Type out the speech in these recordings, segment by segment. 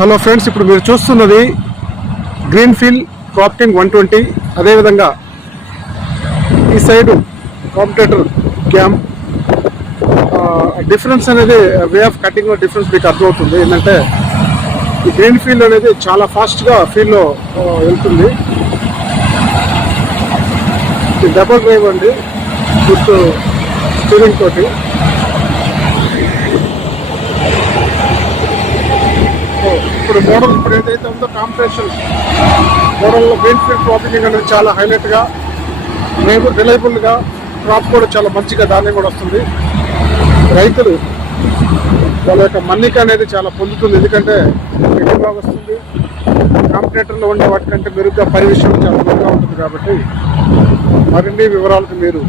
Hello friends, ఇప్పుడు మీరు చూస్తున్నది గ్రీన్ఫీల్డ్ క్రాప్టింగ్ 120. అదేవిధంగా ఈ సైడు కాంపిటేటర్ క్యామ్. డిఫరెన్స్ అనేది వే ఆఫ్ కటింగ్ డిఫరెన్స్ మీకు అర్థమవుతుంది. ఏంటంటే ఈ గ్రీన్ఫీల్డ్ అనేది చాలా ఫాస్ట్గా ఫీల్డ్లో వెళ్తుంది. ఇది డబుల్ డ్రైవ్ అండి, విత్ స్టీరింగ్ తోటి. ఇప్పుడు మోడల్ ఇప్పుడు ఏదైతే ఉందో కాంపిటీషన్ మోడల్లో గ్రీన్ఫీల్డ్ క్రాపింగ్ అనేది చాలా హైలైట్గా, రిలయబుల్గా, క్రాప్ కూడా చాలా మంచిగా ధాన్యం కూడా వస్తుంది. రైతులు వాళ్ళ యొక్క మన్నిక అనేది చాలా పొందుతుంది. ఎందుకంటే ఎక్కువ బాగా వస్తుంది. కాంపిటేటర్లో ఉండే వాటికంటే మెరుగ్గా పరివిషయం చాలా మెరుగ్గా ఉంటుంది. కాబట్టి మరిన్ని వివరాలకు మీరు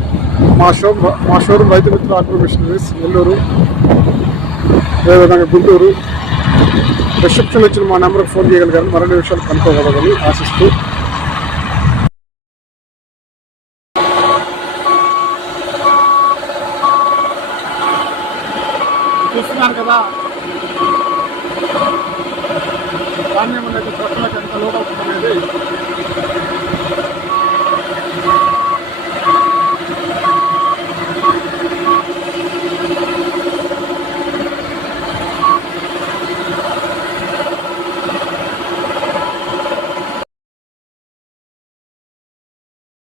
మా showroom Rythu Mitra agro machineries Nellore, అదేవిధంగా గుంటూరు రిసెప్షన్ వచ్చిన మా నెంబర్కి ఫోన్ చేయగలిగారు. మరిన్ని విషయాలు కనుక్కోగలగని ఆశిస్తూ చూస్తున్నాను కదా, ధాన్యం అనేది ప్రశ్నలకు ఎంత